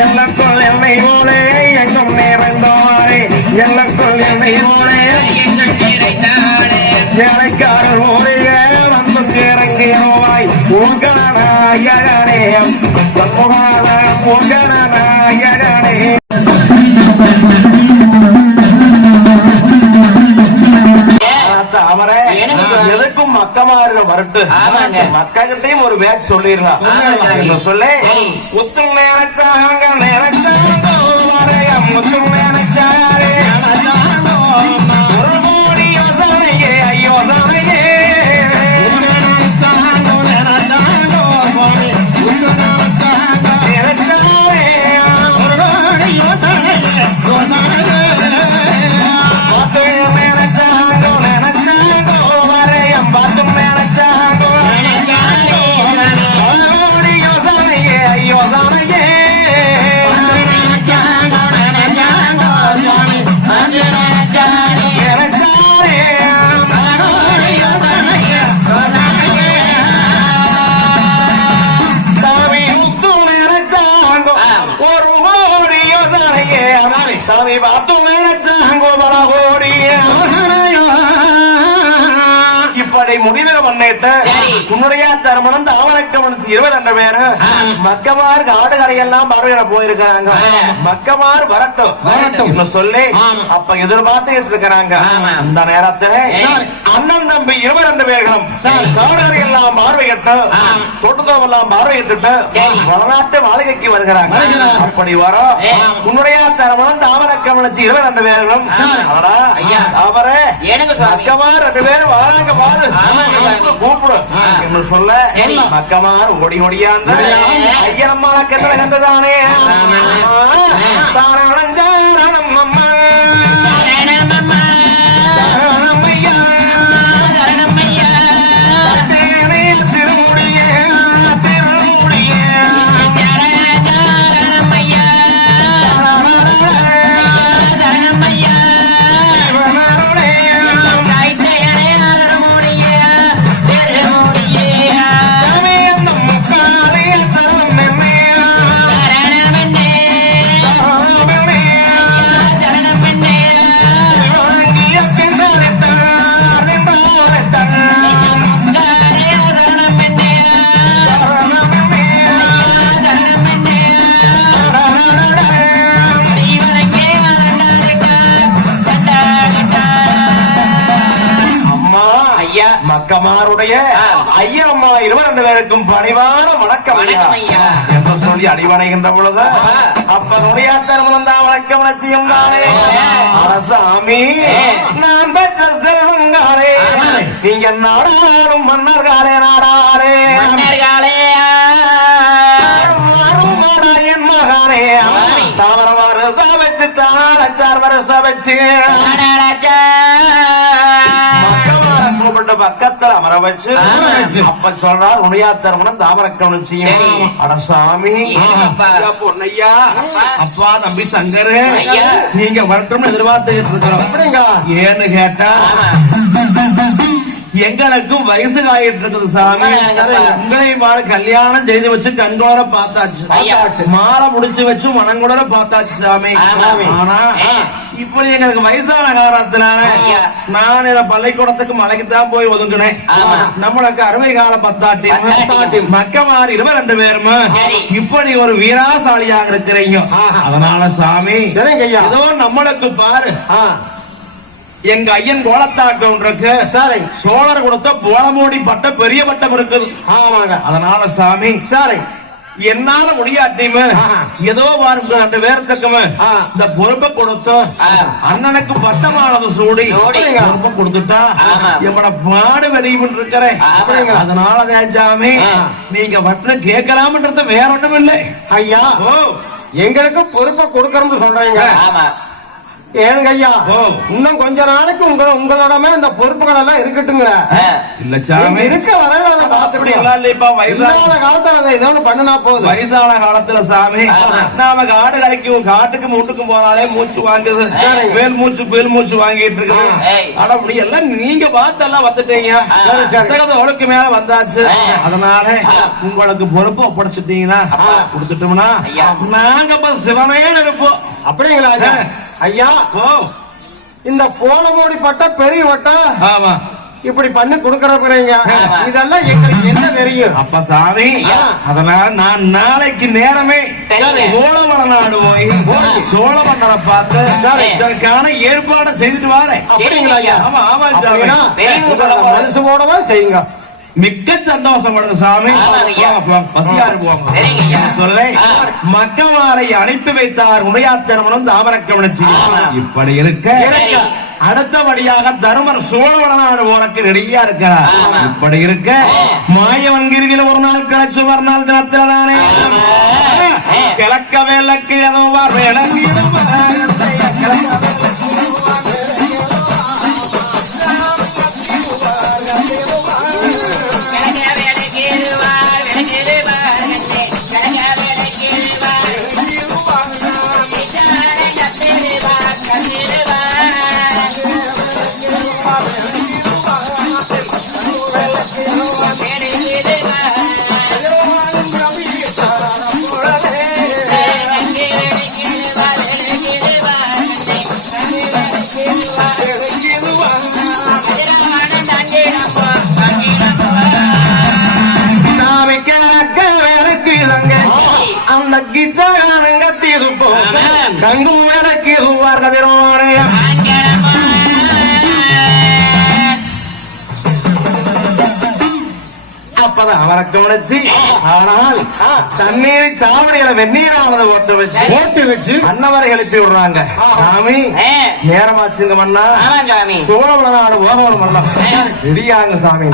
எனக்குள் என்னை போலே எங்கும் நிறைந்தோரே எனக்குள் என்னை போலே எனக்காரர் ஒரே வந்து இறங்கினோவாய் உங்கனாயகனே சண்முகான உங்கனாயகனே அவரே எதுக்கும் மக்கமார்கள் வரட்டு மக்கள்கிட்டையும் ஒரு பேக் சொல்லிடலாம் என்ன சொல்ல முத்தும் நினைச்சாங்க நினைச்சாங்க முத்தும் நினைச்சாரு ஒரு கோடி யோசனையே யோசனையே சாமி பார்த்து நினைச்சாங்கோ பல கோடி இப்படி முடிவு பண்ணிட்டு உன்னுடைய தருமணம் தாவரக்கவனுக்கு 22 பேரு மக்கமார் காடுகரையெல்லாம் பார்வையிட போயிருக்கிறாங்க மக்கமார் வரட்டும் சொல்லி அப்ப எதிர்பார்த்துட்டு இருக்கிறாங்க அந்த நேரத்துல அண்ணன் தம்பி 22 பேர்களும் காடுகரையெல்லாம் பார்வையிட்டு தோட்டத்தோவெல்லாம் பார்வையிட்டு வடநாட்டு மாளிகைக்கு வருகிறாங்க அப்படி வர உன்னுடைய தருமணம் தாவரக்கவனுக்கு 22 பேர்களும் அவரே மக்கமார் 2 பேரும் வராங்க கூப்பிடு என்று சொல்ல மக்கமார் ஓடி ஓடியாந்த ஐயனம்மாள கெட்டல கண்டதானே சாரணம் சாரணம் அம்மா மக்கமாருடைய ஐயம்மா 22 பேருக்கும் பணிவான வணக்கம் என்று சொல்லி அடிவணைகின்ற பொழுது அப்ப நுழையாத்தரமும் தான் வணக்கம் லட்சியம் தானே அரசாமி நான் பெற்ற செல்வங்காரே நீங்க நாடாரும் மன்னர்காலே நாடாரே என் மகானே தாவர வருஷம் வச்சு தானாச்சார் வருஷம் வச்சு பக்கத்துல அமர வச்சு அப்ப சொல்றார் உடையாத்தரமணம் தாமரக்கவனம் செய்யும் அரசாமி பொன்னையா அப்பா தம்பி சங்கர் நீங்க வரட்டும் எதிர்பார்த்துக்கிட்டு இருக்கிறோம் ஏன்னு கேட்டா எங்களுக்கும் வயசு ஆயிட்டு இருக்குது சாமி உங்களையும் கல்யாணம் செய்து வச்சு கண்கூட பார்த்தாச்சு மாலை முடிச்சு வச்சு மனங்கூட பார்த்தாச்சு சாமி ஆனா இப்படி எங்களுக்கு வயசான காரணத்தினால நான் பள்ளிக்கூடத்துக்கு மலைக்குத்தான் போய் ஒதுங்கினேன் நம்மளுக்கு அறுவை கால பத்தாட்டி மக்கமார் 22 பேரும் இப்படி ஒரு வீராசாலியாக இருக்கிறீங்க அதனால சாமி ஏதோ நம்மளுக்கு பாரு எங்க ஐயன் கோலத்தாட்டம் இருக்கு சோழர் கொடுத்த போலமோடி பட்டம் பெரிய பட்டம் இருக்குது அதனால சாமி என்னால முடியாட்டியுமே ஏதோ பாருங்க 2 பேர்த்துக்குமே இந்த பொறுப்பை கொடுத்து அண்ணனுக்கு பட்டமானது சூடி பொறுப்பை கொடுத்துட்டா எவ்வளோ பாடு வெளியும் இருக்கிறேன் அதனால சாமி நீங்க பட்டம் கேட்கலாம்ன்றது வேற ஒண்ணும் இல்லை ஐயா எங்களுக்கு பொறுப்பை கொடுக்கறோம்னு சொல்றீங்க ஏனுங்க ஐயா, இன்னும் கொஞ்ச நாளைக்கு உங்களோடமே இந்த பொறுப்புகள் எல்லாம் இருக்கட்டுங்க. இல்ல சாமி, இருக்க வரையில அதை பார்த்துட்டு வயசான காலத்துல அதை ஏதோ ஒண்ணு பண்ணுனா போதும். வயசான காலத்துல சாமி நாம காடு கரைக்கும் காட்டுக்கும் மூட்டுக்கும் போனாலே மூச்சு வாங்குது. மேல் மூச்சு வாங்கிட்டு இருக்குது. ஆனா அப்படி எல்லாம் நீங்க பார்த்தெல்லாம் வந்துட்டீங்க. ஒழுக்கு மேல வந்தாச்சு. அதனால உங்களுக்கு பொறுப்பு ஒப்படைச்சிட்டீங்கன்னா கொடுத்துட்டோம்னா நாங்க சிவமே இருப்போம். அப்படிங்களா ஐயா? இந்த போன மூடி பட்ட பெரிய வட்டம் ஆமா இப்படி பண்ணி கொடுக்கறீங்க. இதெல்லாம் எங்களுக்கு என்ன தெரியும்? அப்ப சாமி, அதனால நான் நாளைக்கு நேரமே சோழவளநாடு போய் சோழமன்னரை பார்த்து இதற்கான ஏற்பாடு செய்துட்டு வரேன். அப்படிங்களா ஐயா? ஆமா ஆமா, மனசு போடவா செய்யுங்க. மிக்க சந்தோஷப்படுங்க சாமி. சொல்ல மக்கமாரை அனுப்பி வைத்தார் உடையாத்திரமனும் தாமரக்கவனிச்சு. இப்படி இருக்க அடுத்தபடியாக தருமர் சோழவளநாடு போறக்கு ரெடியா இருக்கிறார். இப்படி இருக்க மாயவன்கிரியில் ஒரு நாள் கிளச்சு மறுநாள் தினத்துல தானே கிழக்க வேலைக்கு ஏதோ விளங்கி கங்கு வேலைக்கு அப்பதான் அவரை கவனிச்சு. ஆனால் தண்ணீர் சாவடியில வெந்நீரானதை ஓட்டு வச்சு அன்னவரை எழுப்பி விடுறாங்க. சாமி நேரமாச்சுங்க மன்னா, சோழவளநாடு ஓரவளம் மன்னா ரெடியாங்க சாமி.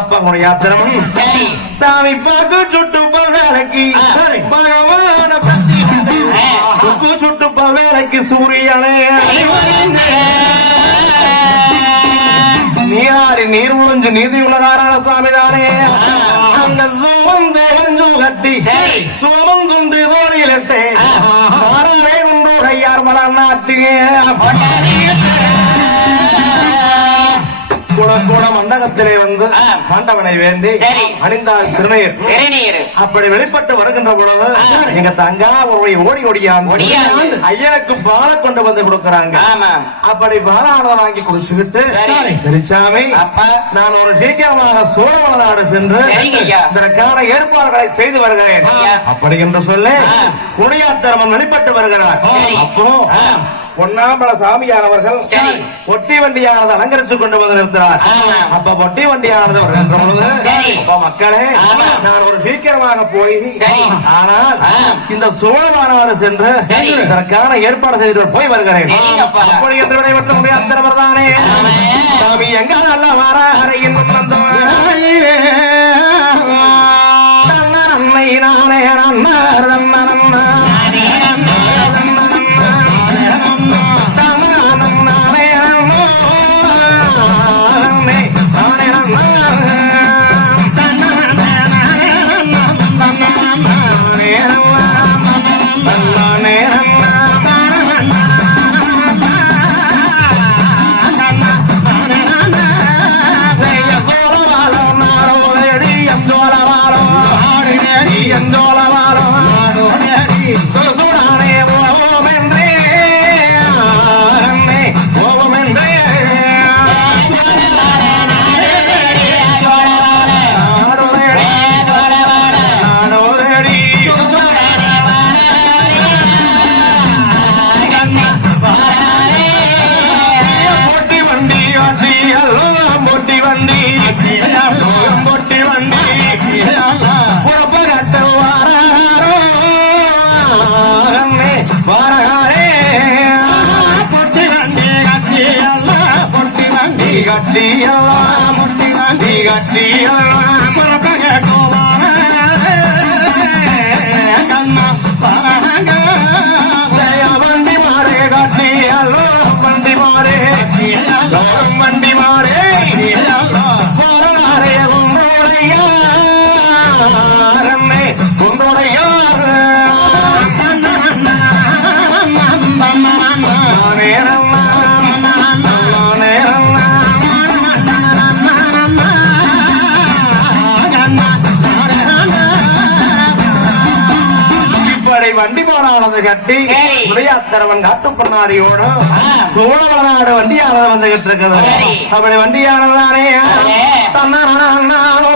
அப்ப உடைய யாத்திரமும் சாமி பாக்கு சுட்டு வேலைக்கு பகவான பத்தி சுட்டு வேலைக்கு சூரியனே நீராடி நீர் உழிஞ்சு நீதி உலகாரான சுவாமி தானே. அந்த சோமந்தேவஞ்சு கட்டி சோமந்துண்டு தோழியிலிட்டு மாறே கொண்டு கையார் மலர் நாட்டிய கூட மண்டகத்திலே வந்து ஆண்டவனை வேண்டி அணிந்தார் திருநீர். அப்படி வெளிப்பட்டு வருகின்ற பொழுது எங்க தங்கா ஒரு ஓடி ஓடியாந்து ஐயனுக்கு பாலை கொண்டு வந்து கொடுக்கறாங்க. அப்படி பாலானதை வாங்கி குடிச்சுக்கிட்டு சரிச்சாமி நான் ஒரு சீக்கிரமாக சோழவளநாடு சென்று இதற்கான ஏற்பாடுகளை செய்து வருகிறேன் அப்படி என்று சொல்லி குடியாத்தரமன் வெளிப்பட்டு வருகிறார். அப்போ பொன்னாம்பல சாமியானவர்கள் பொட்டி வண்டியானது அலங்கரிச்சு கொண்டு வந்து நிறுத்தினார். அப்ப பொட்டி வண்டியானது வருகின்ற பொழுது மக்களே நான் ஒரு சீக்கிரமாக போய் ஆனால் இந்த சோழமானவரை சென்று இதற்கான ஏற்பாடு செய்து போய் வருகிறேன் அப்படி என்று விடைபெற்ற முடியாதவர் தானே சாமி எங்க நல்ல வாராகரை இன்னும் வந்தோம் நன்மை நானே நன்னார் நன்னா வண்டி மாறே காட்சி அப்படி வண்டி போனானது கட்டி உடையாத்தரவன் காட்டு பண்ணாடியோடு சோழவனாடு வண்டியானது வந்துகிட்டு இருக்குது அப்படி வண்டியானதானே தன்னானோ